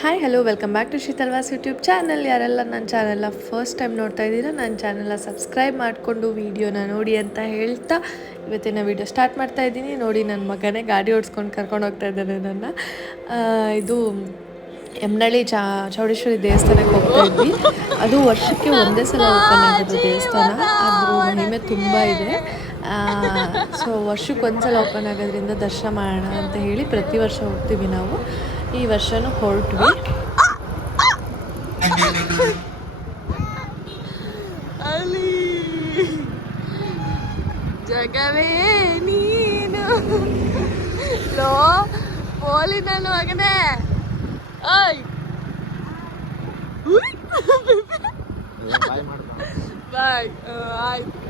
Hi hello welcome back to Sheetalvas YouTube channel ಯಾರೆಲ್ಲ ನನ್ನ ಚಾನಲ್ನ ಫಸ್ಟ್ ಟೈಮ್ ನೋಡ್ತಾ ಇದ್ದೀರಾ, ನನ್ನ ಚಾನಲ್ನ ಸಬ್ಸ್ಕ್ರೈಬ್ ಮಾಡಿಕೊಂಡು ವೀಡಿಯೋನ ನೋಡಿ ಅಂತ ಹೇಳ್ತಾ ಇವತ್ತಿನ ವೀಡಿಯೋ ಸ್ಟಾರ್ಟ್ ಮಾಡ್ತಾ ಇದ್ದೀನಿ. ನೋಡಿ, ನನ್ನ ಮಗನೇ ಗಾಡಿ ಓಡಿಸ್ಕೊಂಡು ಕರ್ಕೊಂಡು ಹೋಗ್ತಾ ಇದ್ದಾನೆ ನನ್ನ. ಇದು ಎಮ್ನಳ್ಳಿ ಚಾ ಚೌಡೇಶ್ವರಿ ದೇವಸ್ಥಾನಕ್ಕೆ ಹೋಗ್ತಾ ಇದ್ವಿ. ಅದು ವರ್ಷಕ್ಕೆ ಒಂದೇ ಸಲ ಓಪನ್ ಆಗೋದು ದೇವಸ್ಥಾನ. ಅದ್ರ ಮಹಿಮೆ ತುಂಬ ಇದೆ. ಸೊ ವರ್ಷಕ್ಕೆ ಒಂದ್ಸಲ ಓಪನ್ ಆಗೋದ್ರಿಂದ ದರ್ಶನ ಮಾಡೋಣ ಅಂತ ಹೇಳಿ ಪ್ರತಿ ವರ್ಷ ಹೋಗ್ತೀವಿ ನಾವು. ಈ ವರ್ಷನೂ ಹೊರಟ್ವಿ ಅಲ್ಲಿ ಜಗವೇ ನೀನು. ಲೋ ಪೋಲಿ ನನ್ನ ಮಗನೇ ಓಯ್. ಬಾಯ್ ಆಯ್ತು.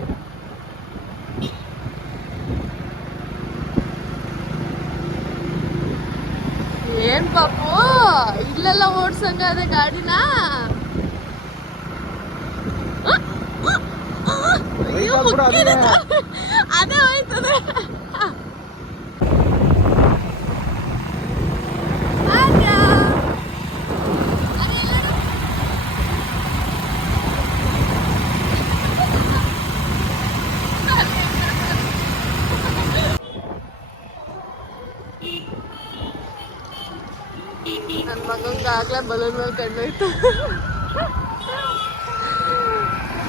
ಏನ್ ಪಾಪು ಇಲ್ಲೆಲ್ಲ ಓಡ್ಸಂಗಾದ ಗಾಡಿನ ಅಯ್ಯೋ, ಮುಗ್ಗಿದೆ. ಅದೇ ಹೋಯ್ತದೆ ಮಗಂಗ ಆಗ್ಲೇ ಬಲೂನ್ ಮೇಲೆ ಕಣ್ಣೋಯ್ತು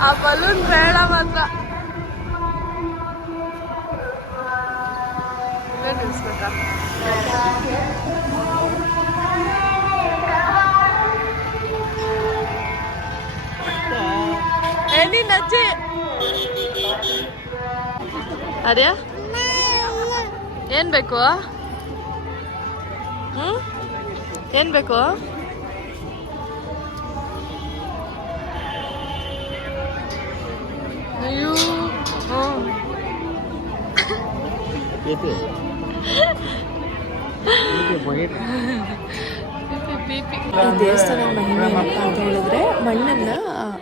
ಆ ಬಲೂನ್ ಬೇಡ ಮಾತ್ರ ಇಲ್ಲೇ ನಿಲ್ಸ್ಬೇಕಾ ಏ ನೀನ್ ಅಜ್ಜಿ ಅದ್ಯಾ ಏನ್ ಬೇಕು ಹ್ಮ್ ಏನ್ ಬೇಕು ಅಯ್ಯೋ ಹ್ಮ್. ಈ ದೇವಸ್ಥಾನದ ಮಹಿಮೆ ಏನಪ್ಪ ಅಂತ ಹೇಳಿದ್ರೆ ಮಣ್ಣನ್ನು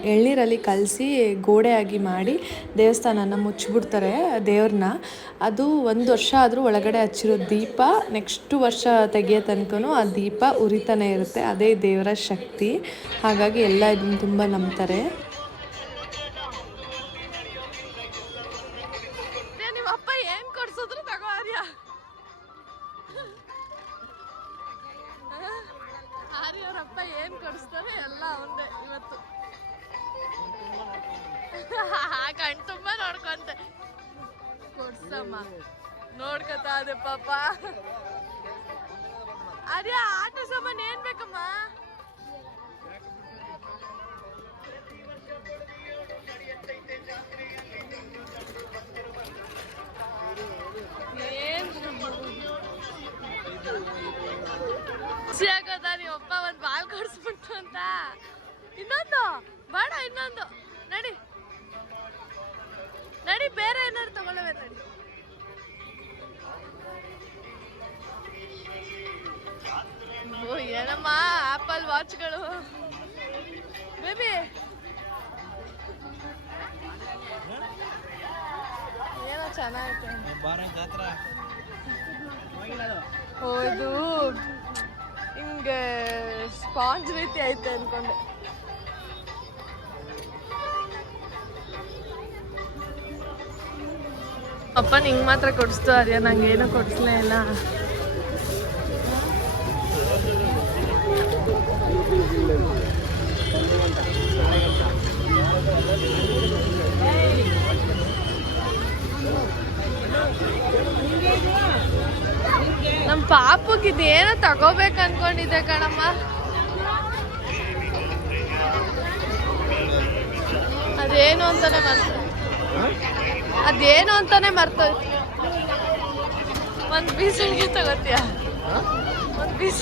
ಎಳ್ನೀರಲ್ಲಿ ಕಲಸಿ ಗೋಡೆಯಾಗಿ ಮಾಡಿ ದೇವಸ್ಥಾನನ ಮುಚ್ಚಿಬಿಡ್ತಾರೆ ದೇವ್ರನ್ನ. ಅದು ಒಂದು ವರ್ಷ ಆದರೂ ಒಳಗಡೆ ಹಚ್ಚಿರೋ ದೀಪ ನೆಕ್ಸ್ಟ್ ವರ್ಷ ತೆಗಿಯೋ ತನಕನೂ ಆ ದೀಪ ಉರಿತಾನೆ ಇರುತ್ತೆ. ಅದೇ ದೇವರ ಶಕ್ತಿ. ಹಾಗಾಗಿ ಎಲ್ಲ ಇದನ್ನು ತುಂಬ ನಂಬ್ತಾರೆ. ಕೊಡ್ಸಮ್ಮ ನೋಡ್ಕೊತಾ ಇದೆ ಪಾಪ. ಅದೇ, ಆಟ ಸಾಮಾನ್ ಏನ್ ಬೇಕಮ್ಮ? ಏನ್ ಖುಷಿ ಆಗೋದ ನೀವಪ್ಪ ಒಂದ್ ಬಾಲ್ ಕೊಡ್ಸ್ಬಿಟ್ಟು ಅಂತ? ಇನ್ನೊಂದು? ಬೇಡ, ಇನ್ನೊಂದು. ನಡಿ. ನಡಿ, ಬೇರೆ ಏನಾದ್ರು ತಗೊಳ್ಳವೆ, ನಡಿ. ಓ, ಏನಮ್ಮ ಆಪಲ್ ವಾಚ್ಗಳು ಬೇಬಿ ಏನೋ ಚೆನ್ನಾಗೈತೆ ಓ ಹಿಂಗೆ ಸ್ಪಾಂಜ್ ರೀತಿ ಐತೆ ಅನ್ಕೊಂಡೆ. ಅಪ್ಪ ನಿಂಗೆ ಮಾತ್ರ ಕೊಡಿಸ್ತು ಅರ್ಯ ನಂಗೆ ಏನೂ ಕೊಡಿಸ್ಲೇ ಇಲ್ಲ. ನಮ್ಮ ಪಾಪಗೆ ಇದೇನೋ ತಗೋಬೇಕು ಅನ್ಕೊಂಡಿದ್ದೆ ಕಣಮ್ಮ. ಅದೇನು ಅಂತಾನೆ ಮರ್ತ ಅದೇನು ಅಂತಾನೆ ಮರ್ತ ಒಂದ್ ಹಣ್ಗೆ ತಗೋತೀಯ? ಒಂದ್ ಪೀಸ್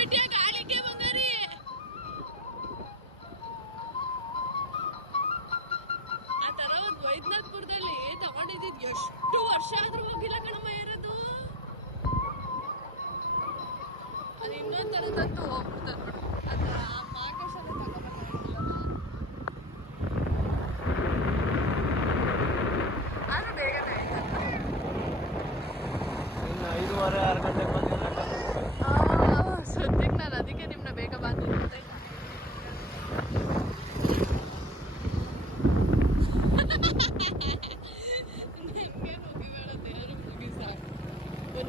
Bitte gar nicht.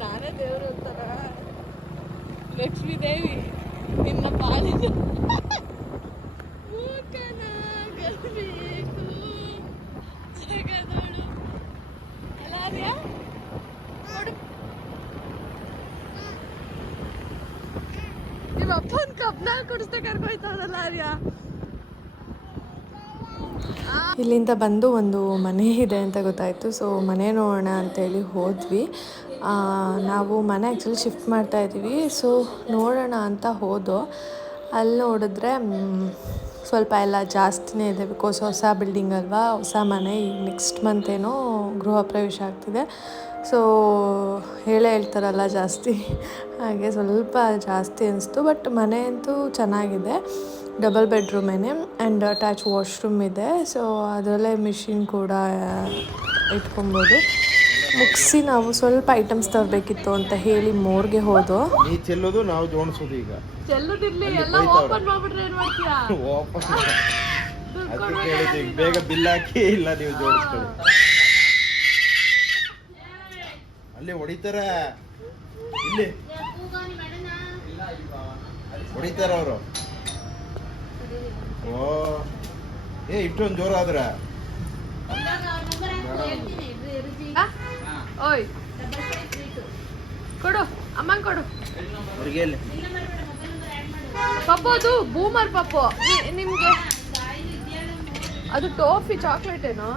ನಾನೇ ದೇವರು ಅಂತಾರ? ಲಕ್ಷ್ಮೀ ದೇವಿ, ನಿನ್ನ ಪಾಲಿನ ನಿಮ್ಮ ಅಪ್ಪನ ಕಬ್ನ ಕುಡಿಸ್ತಾ ಕರ್ಕೊಯ್ತಾವಲ್ಲ ಆರ್ಯ ಇಲ್ಲಿಂದ ಬಂದು ಒಂದು ಮನೆ ಇದೆ ಅಂತ ಗೊತ್ತಾಯಿತು. ಸೊ ಮನೆ ನೋಡೋಣ ಅಂತೇಳಿ ಹೋದ್ವಿ. ನಾವು ಮನೆ ಆ್ಯಕ್ಚುಲಿ ಶಿಫ್ಟ್ ಮಾಡ್ತಾ ಇದ್ದೀವಿ. ಸೊ ನೋಡೋಣ ಅಂತ ಹೋದೋ. ಅಲ್ಲಿ ನೋಡಿದ್ರೆ ಸ್ವಲ್ಪ ಎಲ್ಲ ಜಾಸ್ತಿನೇ ಇದೆ ಬಿಕಾಸ್ ಹೊಸ ಬಿಲ್ಡಿಂಗ್ ಅಲ್ವಾ, ಹೊಸ ಮನೆ. ಈಗ ನೆಕ್ಸ್ಟ್ ಮಂತ್ ಏನೋ ಗೃಹ ಪ್ರವೇಶ ಆಗ್ತಿದೆ. ಸೊ ಹೇಳೇ ಹೇಳ್ತಾರಲ್ಲ ಜಾಸ್ತಿ. ಹಾಗೆ ಸ್ವಲ್ಪ ಜಾಸ್ತಿ ಅನಿಸ್ತು. ಬಟ್ ಮನೆ ಅಂತೂ ಚೆನ್ನಾಗಿದೆ. ಡಬಲ್ ಬೆಡ್ರೂಮೇನೆ ಆ್ಯಂಡ್ ಅಟ್ಯಾಚ್ ವಾಶ್ರೂಮ್ ಇದೆ. ಸೊ ಅದರಲ್ಲೇ ಮಿಷಿನ್ ಕೂಡ ಇಟ್ಕೊಬೋದು. ಮುಗಿಸಿ ನಾವು ಸ್ವಲ್ಪ ಐಟಮ್ಸ್ ತರಬೇಕಿತ್ತು ಅಂತ ಹೇಳಿ ಮೋರ್ಗೆ ಹೋದು. ನೀ ಚೆಲ್ಲೋದು ನಾವು ಜೋಡಿಸೋದು ಈಗ. ಚೆಲ್ಲದಿರ್ಲಿ ಎಲ್ಲ ಓಪನ್ ಮಾಡ್ಬಿಟ್ರೆ ಏನ್ ಮಾಡ್ತೀಯಾ? ವಾಪಸ್ ಅದಕ್ಕೆ ಕೇಳಿದ್ವಿ ಈಗ ಬೇಗ ಬಿಲ್ ಹಾಕಿ ಇಲ್ಲ ನೀವು ಜೋಡಿಸ್ಕೊಳ್ಳಿ. ಅಲ್ಲಿ ಹೊಡಿತಾರ. ಇಲ್ಲಿ. ಹೊಡಿತಾರ ಅವರು. ಓ. ಏ ಇಷ್ಟೊಂದು ಜೋರ ಆದ್ರ? ಓಯ್. ಕೊಡು ಅಮ್ಮಂಗ್ ಕೊಡು. ಪಪ್ಪು ಅದು ಬೂಮರ್ ಪಪ್ಪು. ನಿಮ್ಗೆ? ಅದು ಟೋಫಿ ಚಾಕ್ಲೇಟ್ ಏನೋ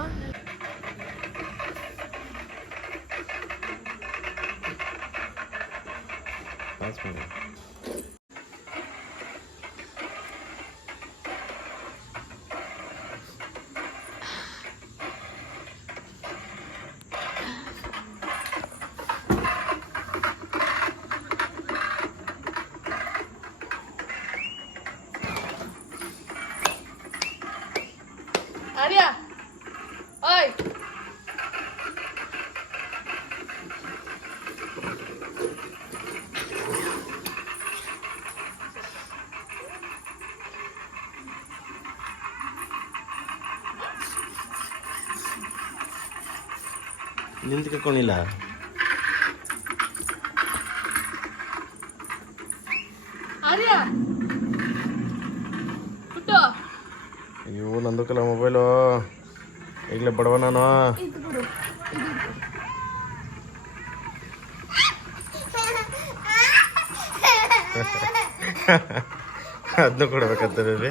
ಆರ್ಯ ಓಯ್ ನಿಂತ್ಕೊಂಡಿಲ್ಲ ಅಯ್ಯೋ ನಂದು ಕಲ ಮೊಬೈಲು ಈಗಲೇ ಬಡವ ನಾನು. ಅದನ್ನು ಕೊಡ್ಬೇಕಂತ ಬೇಬಿ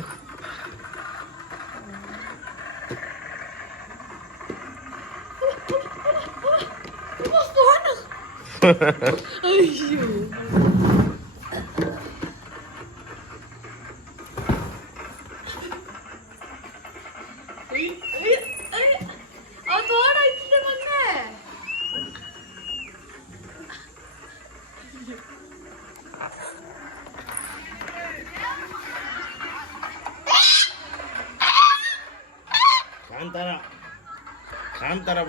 ಕಾಂತಾರ ಕಾಂತಾರ